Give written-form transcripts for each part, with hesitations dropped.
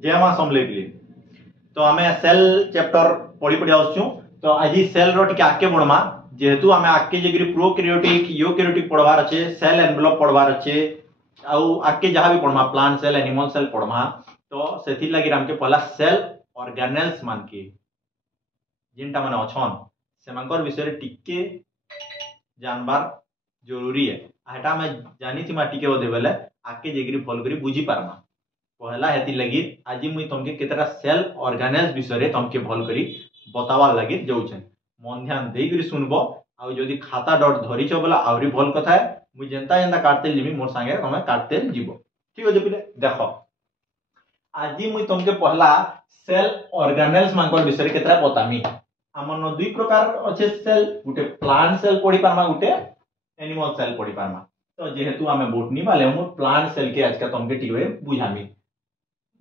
जय मां समलेखली। तो आम सेल चैप्टर पढ़ी पढ़ी आसुँ। तो आज सेल रो टिके आगे बढ़मा जेहेतु आम आगे जगह प्रोकैरियोटिक यूकैरियोटिक पढ़वार अच्छे सेल एनवेलप पढ़वार अच्छे आउ आगे जहाँ भी पढ़मा प्लांट सेल एनिमल सेल पढ़मा। तो से लगी आमके पहला सेल ऑर्गेनेल्स मान के जिनटा माने अछन सेमानकर विषय टिके जानबार जरूरी है। हेटा मैं जानी थी टिके बोधे बेले आगे जगह भल कर बुझी पारमा। पहला हेती लगी आज मुई तुमके केतरा सेल ऑर्गेनेल्स विषय तुमके भल करी बतावार लगी जाऊछन। मन ध्यान दे करी सुनबो आउ जदी खाता डट धरिछ बोला आवरी भल कथा है। मुई जेंता जेंता काटते जिमी मोर संगे तमे काटते जीवो। ठीक अछि पिले देखो आज मुई तुमके पहला सेल ऑर्गेनेल्स मानकर विषय केतरा बतामी। हमन दुई प्रकार अच्छे सेल गुटे प्लांट सेल पढ़ी पारमा गुटे एनिमल सेल पढ़ी पारमा। तो जेहेतु आमे बोटनी वाले मोर प्लांट सेल के आज का तुमके टिके बुझामी।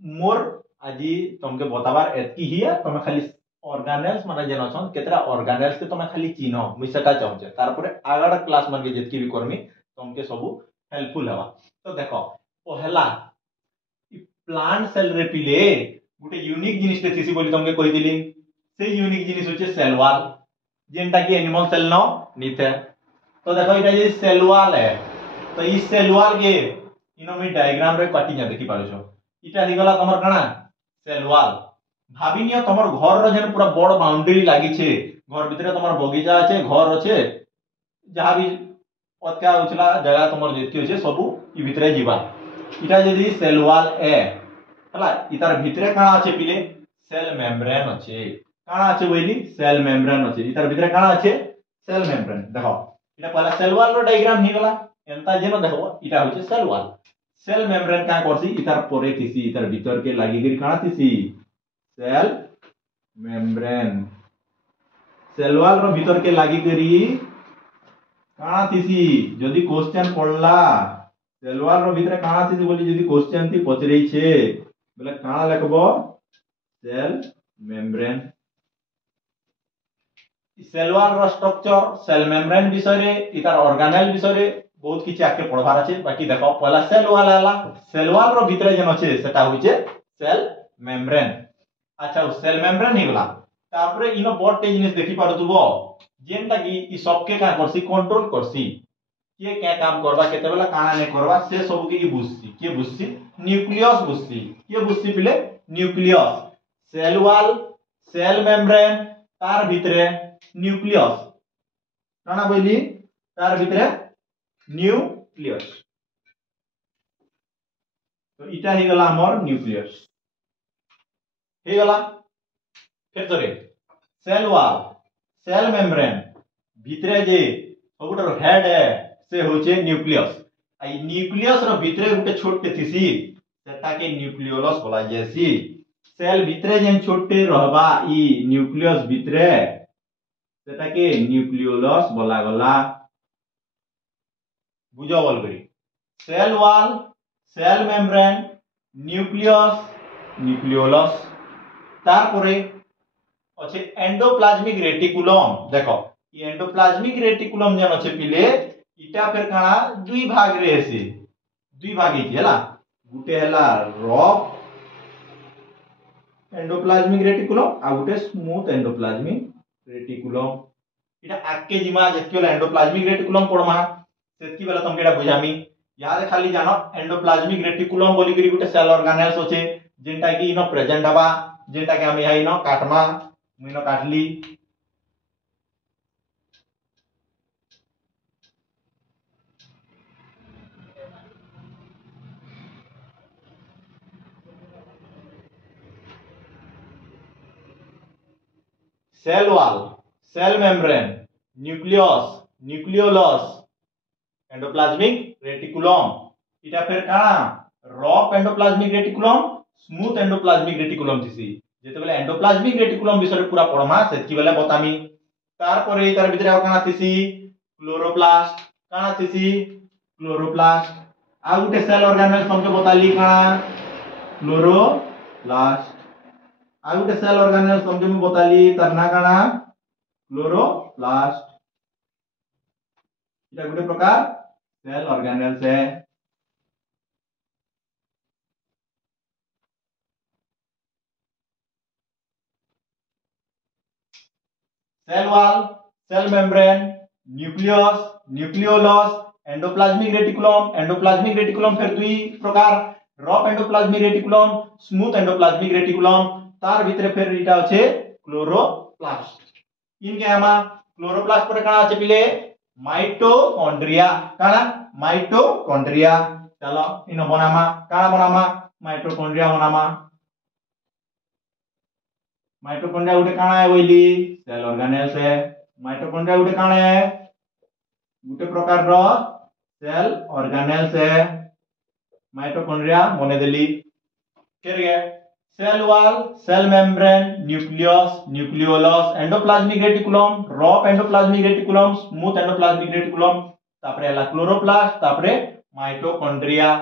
मोर आज तुमके बताबार एतकी ही है। तुम खाली ऑर्गेनेल्स माने जेन अछन केतरा ऑर्गेनेल्स के तुम खाली चिन्ह मुई सेटा चाहूचे तारपरे आगड क्लास मान के जेतकी भी करमी तुमके सबु हेल्पफुल हवा। तो देखो पहला प्लांट सेल रे पिले गुटे यूनिक जिनिस ते थिसी बोली तुमके कहि दिली। से यूनिक जिनिस होचे सेल वॉल जेनटा कि एनिमल सेल न निथे। तो देखो इटा जे सेल वॉल है तो ई सेल वॉल के इनो मी डायग्राम रे काटी जा देखि पारुछो। इटा हिगला तमर काना सेल वॉल। भाबी नियो तमर घर रो जेन पूरा बड़ बाउंड्री लागि छे घर भितरे तमर बगीचा আছে घर আছে जहाँ भी पत्का उछला जगह तमर जेतकी আছে सबु ई भितरे जीवा। इटा जदी सेल वॉल है हला इतार भितरे काना আছে पिले सेल मेम्ब्रेन আছে। काना আছে बोली सेल मेम्ब्रेन আছে। इतार भितरे काना আছে सेल मेम्ब्रेन। देखो इटा पहला सेल वॉल रो डायग्राम हिगला एंता जेनो देखो इटा होचे सेल वॉल। सेल मेम्ब्रेन का करसी इतार परे थिसी इतार भीतर के लागि गरी काना थिसी सेल मेम्ब्रेन। सेल वॉल रो भीतर के लागि गरी काना थिसी जदी क्वेश्चन पड़ला सेल वॉल रो भीतर काना थिसी बोली जदी क्वेश्चन थी पचरई छे बोले काना लिखबो सेल मेम्ब्रेन। सेल वॉल रो स्ट्रक्चर सेल मेम्ब्रेन विषय रे इतार ऑर्गेनेल विषय रे बहुत किछि आके पढ़वार আছে। बाकी देखो पहला सेल वॉल आला सेल वॉल रो भितरे जेन আছে सेटा होइचे सेल मेम्ब्रेन। अच्छा सेल मेम्ब्रेन हिगला तारपरे इनो बडटे जिनिस देखि पारुथबो जेनटा कि ई सबके का करसी कंट्रोल करसी के क्या काम करबा केते बेला काना ने करबा से सब के ई बुझसी के बुझसी न्यूक्लियस बुझसी के बुझसी पिले nucleus. Cell wall cell membrane तार भितरे न्यूक्लियस काना बोली तार भितरे न्यूक्लियस। तो इटा ही गला हमर न्यूक्लियस हे गला। फिर तोरे सेल वॉल सेल मेम्ब्रेन भितरे जे सबुटर हेड है से होचे न्यूक्लियस। आई न्यूक्लियस रो भितरे गुटे छोटे थिसी सेटा के न्यूक्लियोलस बोला जेसी। सेल भितरे जेन छोटे रहबा ई न्यूक्लियस भितरे सेटा के न्यूक्लियोलस बोला गला। बुझो बोल करी cell wall cell membrane nucleus nucleolus तारपरे अच्छे एंडोप्लाज्मिक रेटिकुलम। देखो ये एंडोप्लाज्मिक रेटिकुलम जेन अच्छे पिले इटा फिर काना दुई भाग रे हेसी दुई भाग हेती हला गुटे हला रफ एंडोप्लाज्मिक रेटिकुलम आ गुटे स्मूथ एंडोप्लाज्मिक रेटिकुलम। इटा आके जिमा जेतकी वाला एंडोप्लाज्मिक रेटिकुलम पड़मा सेतकी वाला तुमके एटा बुझामी। याद खाली जानो एंडोप्लाज्मिक रेटिकुलम बोली करी गुटे सेल ऑर्गेनेल्स होचे जेनटा कि इनो प्रेजेंट हबा जेनटा कि हम इनो काटमा मुइनो काटली। Cell wall cell membrane nucleus nucleolus endoplasmic reticulum. इटा फिर काना rough endoplasmic reticulum smooth endoplasmic reticulum थिसी। जेते बेले एंडोप्लाज्मिक रेटिकुलम विषय पूरा पढ़मा सेतकी बेले बतामी। तार परे तार भितरे काना थिसी क्लोरोप्लास्ट काना थिसी क्लोरोप्लास्ट। आ गुटे सेल ऑर्गेनेल्स तुमके बताली काना क्लोरोप्लास्ट। आ गुटे सेल ऑर्गेनेल्स तुमके मैं बताली तार ना काना क्लोरोप्लास्ट। इटा गुटे प्रकार सेल ऑर्गेनेल्स है। Cell wall, cell membrane, nucleus, nucleolus, endoplasmic reticulum. Endoplasmic reticulum फिर दुई प्रकार, rough endoplasmic reticulum, smooth endoplasmic reticulum. तार भितरे फिर इटा আছে क्लोरोप्लास्ट। इनके आमा क्लोरोप्लास्ट पर काना আছে पिले माइटोकॉन्ड्रिया। काना माइटोकॉन्ड्रिया। चलो इन बनामा काना बनामा माइटोकॉन्ड्रिया बनामा। माइटोकॉन्ड्रिया उठे काना है बोली सेल ऑर्गेनेल्स है। माइटोकॉन्ड्रिया उठे काना है गुटे प्रकार रो सेल ऑर्गेनेल्स है। माइटोकॉन्ड्रिया मने देली। फिर गए cell wall, cell membrane, nucleus, nucleolus, endoplasmic reticulum, rough endoplasmic reticulum, smooth endoplasmic reticulum. तापरे हला क्लोरोप्लास्ट, तापरे माइटोकॉन्ड्रिया।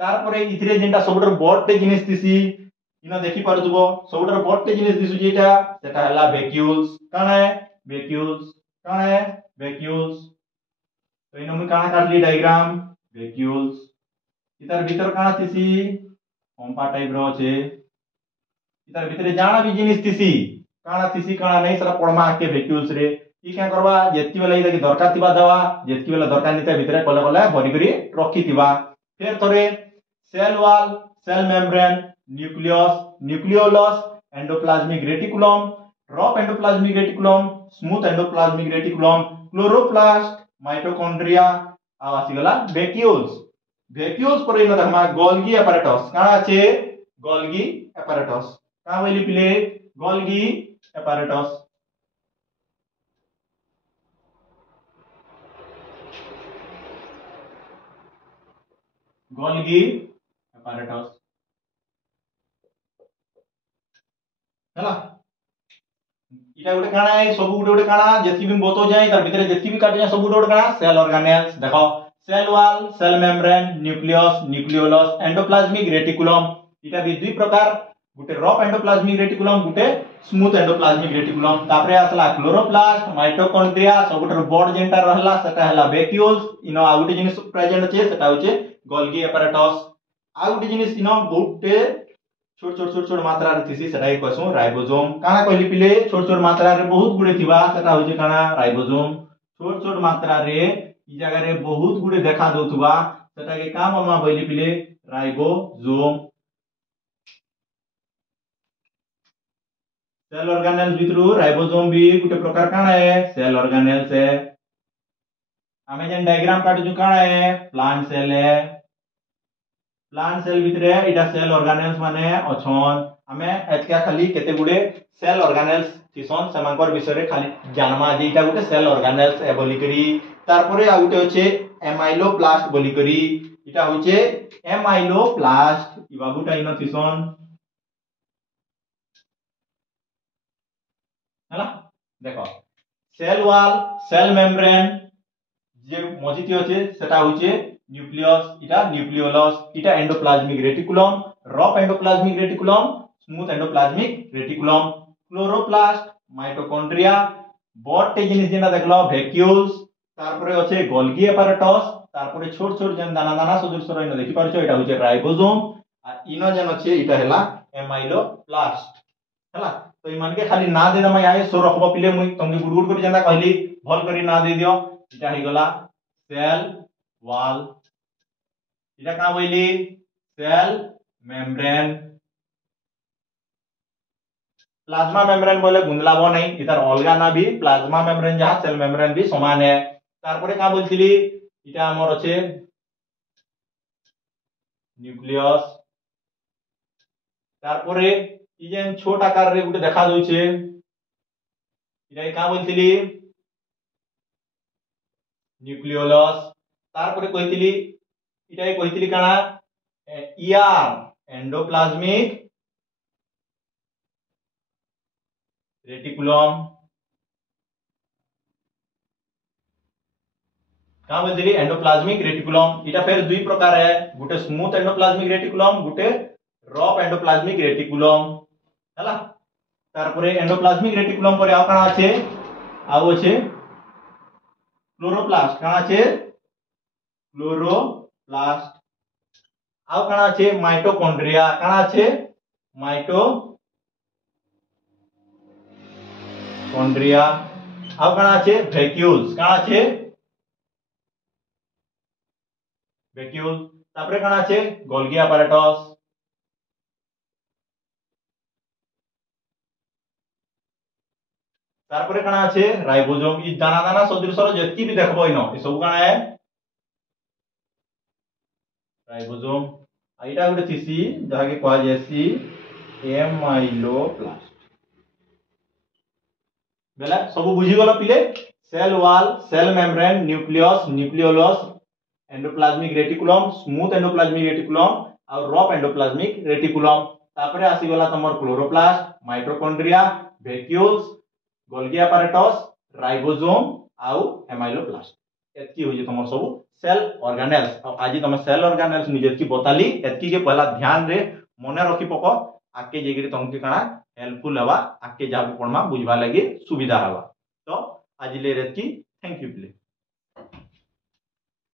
तारपरे इथिरे जेंटा सबुटर बडटे जिनिस दिसी इना देखि पारुथबो सबुटर बडटे जिनिस दिसु जेटा सेटा हला वैक्यूल्स। काना है वैक्यूल्स। काना है वैक्यूल्स। तो इनो मु काना काटली डायग्राम वैक्यूल्स। इतार भीतर काना थिसी पंपा टाइप रो छे। इतार भितरे जाना भी जिनिस थिसी काना नहीं सारा पड़मा आके वैक्यूल्स रे। ई क्या करबा जेतकी बेला इदा की दरकार थिबा दवा जेतकी बेला दरकार निते भितरे कोले कोले भरी करी रखी थिबा। फिर थोरे cell wall, cell membrane, nucleus, nucleolus, endoplasmic reticulum, rough endoplasmic reticulum, smooth endoplasmic reticulum, chloroplast, mitochondria आ आसीगला वैक्यूल्स। वैक्यूल्स पर इन देखमा गोल्गी एपारेटस। काना আছে गोल्गी एपारेटस। का बोली play Golgi apparatus. Golgi apparatus हला इटा गुटे काना है सब गुटे गुटे काना जेतकी भी बतो जाय तार भितरे जेतकी भी काटे जाय सब गुटे गुटे काना सेल ऑर्गेनेल्स। देखो cell wall, cell membrane, nucleus, nucleolus, endoplasmic reticulum. इटा भी दुई प्रकार गुटे रफ एंडोप्लाज्मिक रेटिकुलम गुटे स्मूथ एंडोप्लाज्मिक रेटिकुलम। तापरे आसला क्लोरोप्लास्ट, माइटोकॉन्ड्रिया सबुटर बड जेंटा रहला सेटा हला वैक्यूल्स। इनो आ गुटे जिनिस प्रेजेंट छे सेटा होचे गोल्गी एपारेटस। आ गुटे जिनिस इनो बहुते छोट छोट छोट छोट मात्रा रे थिसी सेटा ही कहसु राइबोसोम। काना कहली पिले छोट छोट मात्रा रे बहुत गुडे थिबा सेटा होचे काना राइबोसोम। छोट छोट मात्रा रे ई जगह रे बहुत गुडे देखा दउथबा सेटा के काम बनवा कहली पिले राइबोसोम। सेल ऑर्गेनेल्स भितरु राइबोसोम भी गुटे प्रकार काना है सेल ऑर्गेनेल्स है। आमे जेन डायग्राम काटजु काना है प्लांट सेल है। प्लांट सेल भितरे इटा सेल ऑर्गेनेल्स माने अछन। आमे एतका खाली केते गुडे सेल ऑर्गेनेल्स थिसन सेमांकर विषय रे खाली जानमा जे इटा गुटे सेल ऑर्गेनेल्स ए बोली करी। तारपरे आ गुटे होचे एमाइलोप्लास्ट बोली करी। इटा होचे एमाइलोप्लास्ट इ बाबूटा इनो थिसन हला। देखो सेल वॉल, सेल मेम्ब्रेन जे मजिति होचे सेटा होचे न्यूक्लियस। इटा न्यूक्लियोलस। इटा endoplasmic reticulum, rough endoplasmic reticulum, smooth endoplasmic reticulum, chloroplast, mitochondria बडटे जिनिस जेना देखलो वैक्यूल्स। तारपरे होचे गोल्गी एपारेटस। तारपरे छोट छोट जेन दाना दाना सदृश रो इन देखि पारछो एटा होचे राइबोसोम। आ इनो जेन होचे इटा हैला एमाइलोप्लास्ट हला। तो इ मानके खाली ना दे दमा आए सो रखबो पिले मुई तुमके गुड गुड करी जेना कहली भल करी ना दे दियो। इटा हे गला सेल वॉल। इटा का बोली सेल मेम्ब्रेन। प्लाज्मा मेम्ब्रेन बोले गुंदलाबो नहीं इतार अलगा ना भी प्लाज्मा मेम्ब्रेन जहां सेल मेम्ब्रेन भी समान है। तारपरे का बोलतिली इटा हमर আছে न्यूक्लियस। तारपरे इ जेन छोट आकार रे गुटे देखा दउचे इटा का बोलतिली न्यूक्लियोलस। तारपरे कहितिली इटा कहितिली काना ईआर एंडोप्लाज्मिक रेटिकुलम। का बोलतिली एंडोप्लाज्मिक रेटिकुलम। इटा फिर दुई प्रकार है गुटे स्मूथ एंडोप्लाज्मिक रेटिकुलम गुटे रफ एंडोप्लाज्मिक रेटिकुलम हला। तारपरे एंडोप्लाज्मिक रेटिकुलम पर आ काना আছে आउ আছে क्लोरोप्लास्ट। काना আছে क्लोरोप्लास्ट। आउ काना আছে माइटोकॉन्ड्रिया। काना আছে माइटोकॉन्ड्रिया। माइटोकॉन्ड्रिया आउ काना আছে ভ্যাকুউলস কানা আছে ভ্যাকুউল তারপরে কানা আছে গোলগি অ্যাপারেটাস তারপরে কানা আছে রাইবোজোম ই দানা দানা সদৃশর যেতকি বি দেখবো ইনো এ সব কানা है রাইবোজোম আইটা গুটে থিসি যাহাকে কোয়া যায়সি এমাইলোপ্লাস্ট বেলা সব বুঝি গল পিলে cell wall cell membrane nucleus nucleolus endoplasmic reticulum smooth endoplasmic reticulum और रफ एंडोप्लाज्मिक रेटिकुलम तापरे आसी गला तमर chloroplast mitochondria vacuoles Golgi apparatus ribosome आउ एमाइलोप्लास्ट एतकी होई जे तमर सब सेल ऑर्गेनेल्स आज तम सेल ऑर्गेनेल्स निजे की बताली एतकी के पहला ध्यान रे मने रखी पको आके जेगिरी तमके काना हेल्पफुल हवा आके जाबे पड़मा बुझबा लागि सुविधा हवा तो आज ले रेतकी थैंक यू प्लीज।